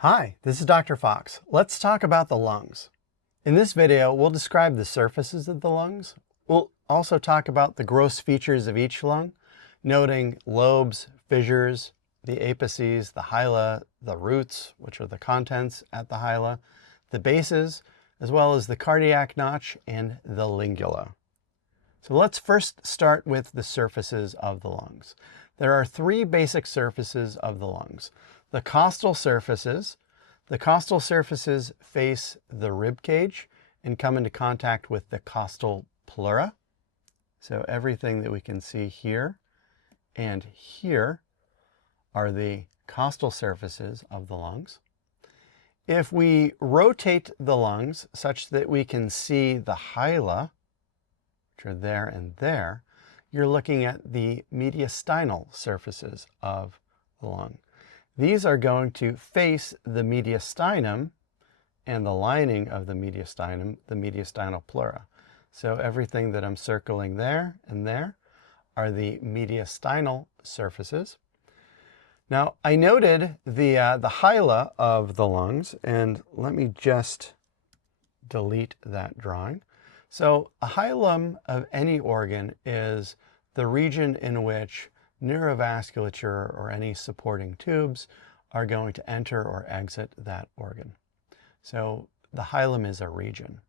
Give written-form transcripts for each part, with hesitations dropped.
Hi, this is Dr. Fox. Let's talk about the lungs. In this video, we'll describe the surfaces of the lungs. We'll also talk about the gross features of each lung, noting lobes, fissures, the apices, the hyla, the roots, which are the contents at the hyla, the bases, as well as the cardiac notch and the lingula. So let's first start with the surfaces of the lungs. There are three basic surfaces of the lungs. The costal surfaces. The costal surfaces face the rib cage and come into contact with the costal pleura. So everything that we can see here and here are the costal surfaces of the lungs. If we rotate the lungs such that we can see the hyla, which are there and there, you're looking at the mediastinal surfaces of the lung. These are going to face the mediastinum and the lining of the mediastinal pleura. So everything that I'm circling there and there are the mediastinal surfaces. Now, I noted the hyla of the lungs, and let me just delete that drawing. So a hilum of any organ is the region in which neurovasculature or any supporting tubes are going to enter or exit that organ. So the hilum is a region.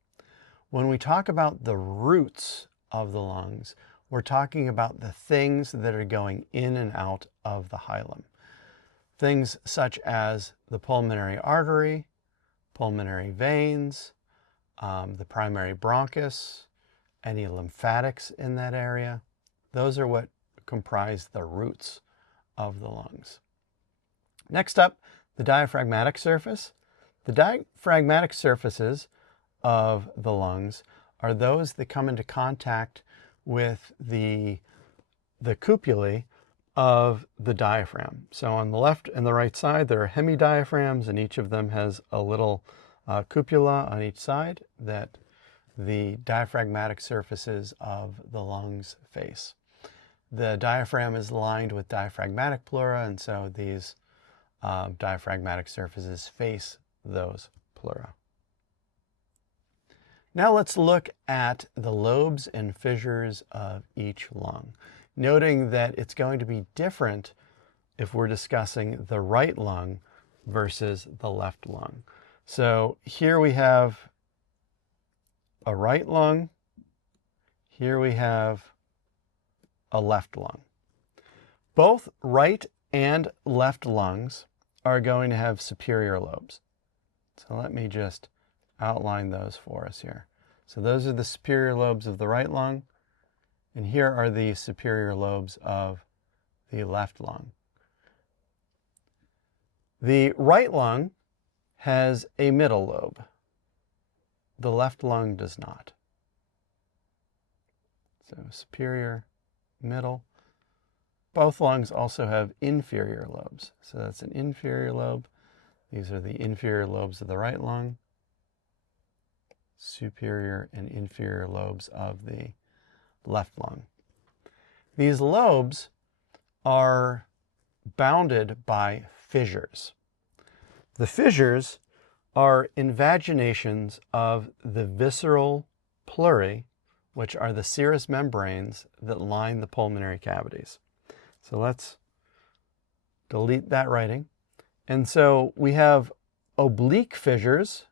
When we talk about the roots of the lungs, we're talking about the things that are going in and out of the hilum. Things such as the pulmonary artery, pulmonary veins, the primary bronchus, any lymphatics in that area. Those are what comprise the roots of the lungs. Next up, the diaphragmatic surface. The diaphragmatic surfaces of the lungs are those that come into contact with the cupullae of the diaphragm. So on the left and the right side, there are hemidiaphragms, and each of them has a little cupula on each side that the diaphragmatic surfaces of the lungs face. The diaphragm is lined with diaphragmatic pleura, and so these diaphragmatic surfaces face those pleura. Now let's look at the lobes and fissures of each lung, noting that it's going to be different if we're discussing the right lung versus the left lung. So here we have a right lung, here we have a left lung. Both right and left lungs are going to have superior lobes. So let me just outline those for us here. So those are the superior lobes of the right lung, and here are the superior lobes of the left lung. The right lung has a middle lobe. The left lung does not. So superior, middle. Both lungs also have inferior lobes. So that's an inferior lobe. These are the inferior lobes of the right lung. Superior and inferior lobes of the left lung. These lobes are bounded by fissures. The fissures are invaginations of the visceral pleurae, which are the serous membranes that line the pulmonary cavities. So let's delete that writing. And so we have oblique fissures,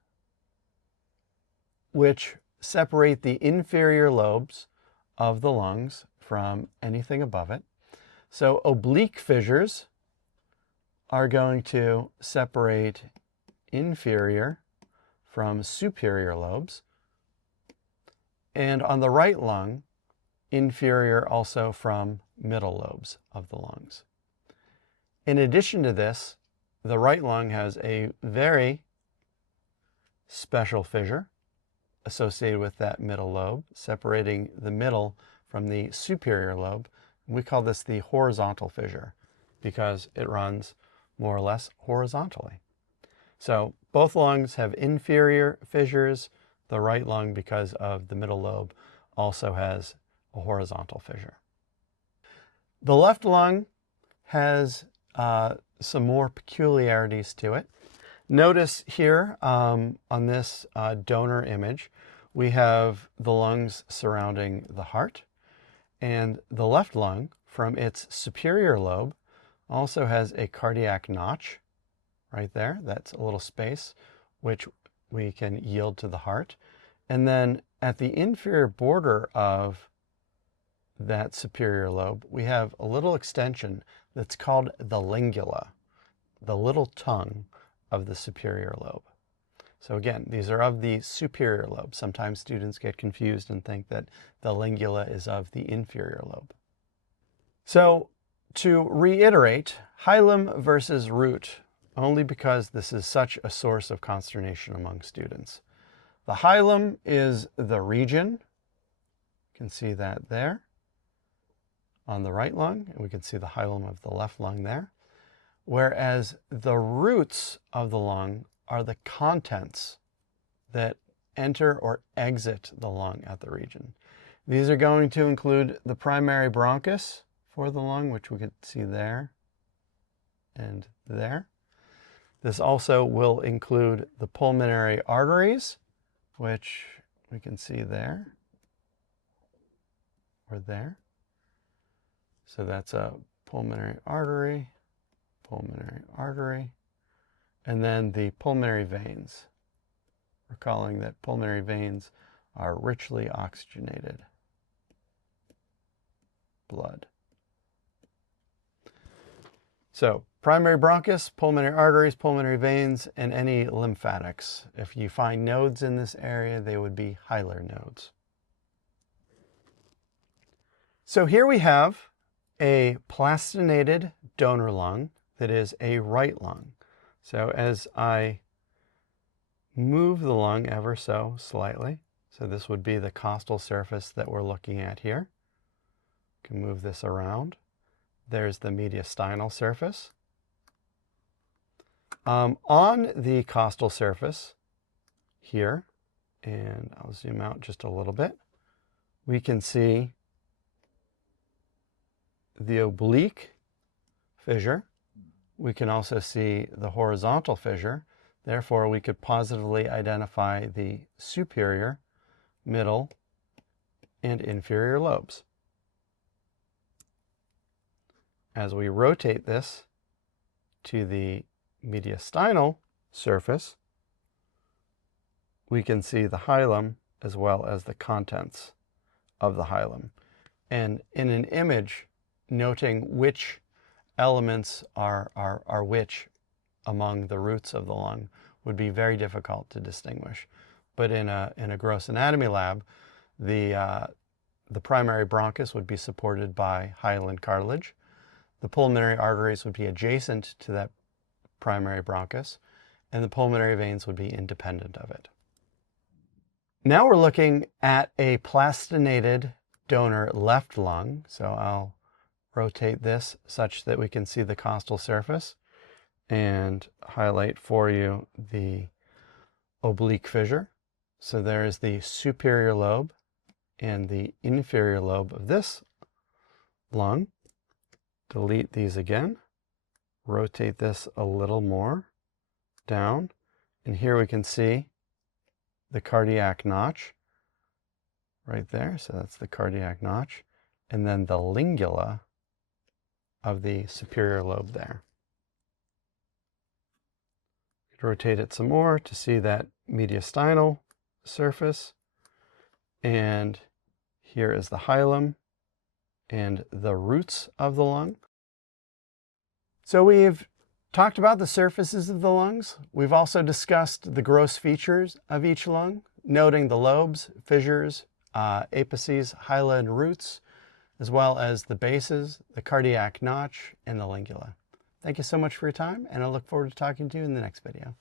which separate the inferior lobes of the lungs from anything above it. So oblique fissures are going to separate inferior from superior lobes. And on the right lung, inferior also from middle lobes of the lungs. In addition to this, the right lung has a very special fissure associated with that middle lobe, separating the middle from the superior lobe. We call this the horizontal fissure because it runs more or less horizontally. So both lungs have inferior fissures. The right lung, because of the middle lobe, also has a horizontal fissure. The left lung has some more peculiarities to it. Notice here on this donor image, we have the lungs surrounding the heart, and the left lung from its superior lobe also has a cardiac notch right there. That's a little space which we can yield to the heart. And then at the inferior border of that superior lobe, we have a little extension that's called the lingula, the little tongue of the superior lobe. So again, these are of the superior lobe. Sometimes students get confused and think that the lingula is of the inferior lobe. So to reiterate, hilum versus root, only because this is such a source of consternation among students. The hilum is the region. You can see that there on the right lung, and we can see the hilum of the left lung there. Whereas the roots of the lung are the contents that enter or exit the lung at the region. These are going to include the primary bronchus for the lung, which we could see there and there. This also will include the pulmonary arteries, which we can see there or there. So that's a pulmonary artery, and then the pulmonary veins. Recalling that pulmonary veins are richly oxygenated blood. So primary bronchus, pulmonary arteries, pulmonary veins, and any lymphatics. If you find nodes in this area, they would be hilar nodes. So here we have a plastinated donor lung that is a right lung. So as I move the lung ever so slightly, so this would be the costal surface that we're looking at here. You can move this around. There's the mediastinal surface. On the costal surface here, and I'll zoom out just a little bit, we can see the oblique fissure. We can also see the horizontal fissure. Therefore, we could positively identify the superior, middle, and inferior lobes. As we rotate this to the mediastinal surface, we can see the hilum as well as the contents of the hilum. And in an image, noting which elements are which among the roots of the lung would be very difficult to distinguish. But in a gross anatomy lab, the primary bronchus would be supported by hyaline cartilage. The pulmonary arteries would be adjacent to that primary bronchus, and the pulmonary veins would be independent of it. Now we're looking at a plastinated donor left lung. So I'll rotate this such that we can see the costal surface and highlight for you the oblique fissure. So there is the superior lobe and the inferior lobe of this lung. Delete these again. Rotate this a little more down. And here we can see the cardiac notch right there. So that's the cardiac notch. And then the lingula of the superior lobe there. Rotate it some more to see that mediastinal surface. And here is the hilum and the roots of the lung. So we've talked about the surfaces of the lungs. We've also discussed the gross features of each lung, noting the lobes, fissures, apices, hyla, and roots, as well as the bases, the cardiac notch, and the lingula. Thank you so much for your time, and I look forward to talking to you in the next video.